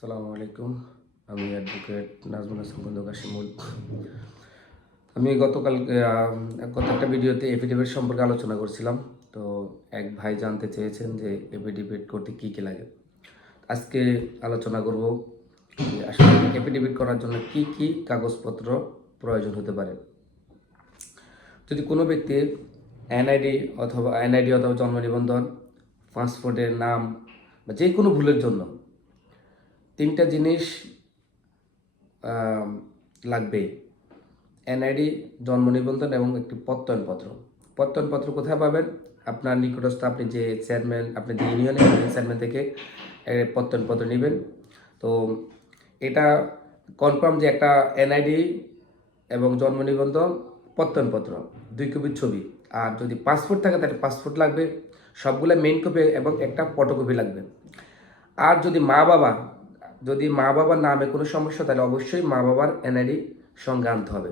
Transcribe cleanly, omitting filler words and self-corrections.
আসসালামু আলাইকুম। আমি অ্যাডভোকেট নাজমুল হাসান খন্দকার শিমুল। আমি গত একটা ভিডিওতে এফিডেভিট সম্পর্কে আলোচনা করছিলাম। তো এক ভাই জানতে চেয়েছেন যে এফিডেভিট করতে কী কী লাগে। আজকে আলোচনা করব যে আসলে এফিডেভিট করার জন্য কী কী কাগজপত্র প্রয়োজন হতে পারে। যদি কোনো ব্যক্তির এনআইডি অথবা জন্ম নিবন্ধন, পাসপোর্টের নাম বা যে কোনো ভুলের জন্য তিনটা জিনিস লাগবে: এনআইডি, জন্ম নিবন্ধন এবং একটি প্রত্যয়নপত্র। প্রত্যয়নপত্র কোথায় পাবেন? আপনার নিকটস্থ আপনি যে ইউনিয়নে চেয়ারম্যান থেকে প্রত্যয়নপত্র নেবেন। তো এটা কনফার্ম যে একটা এনআইডি এবং জন্ম নিবন্ধন, প্রত্যয়নপত্র, 2 কপির ছবি। আর যদি পাসপোর্ট থাকে তাহলে পাসপোর্ট লাগবে, সবগুলো মেইন কপি এবং একটা ফটোকপি লাগবে। আর যদি মা বাবার নামে কোনো সমস্যা, তাহলে অবশ্যই মা বাবার এনআইডি সঙ্গে আনতে হবে।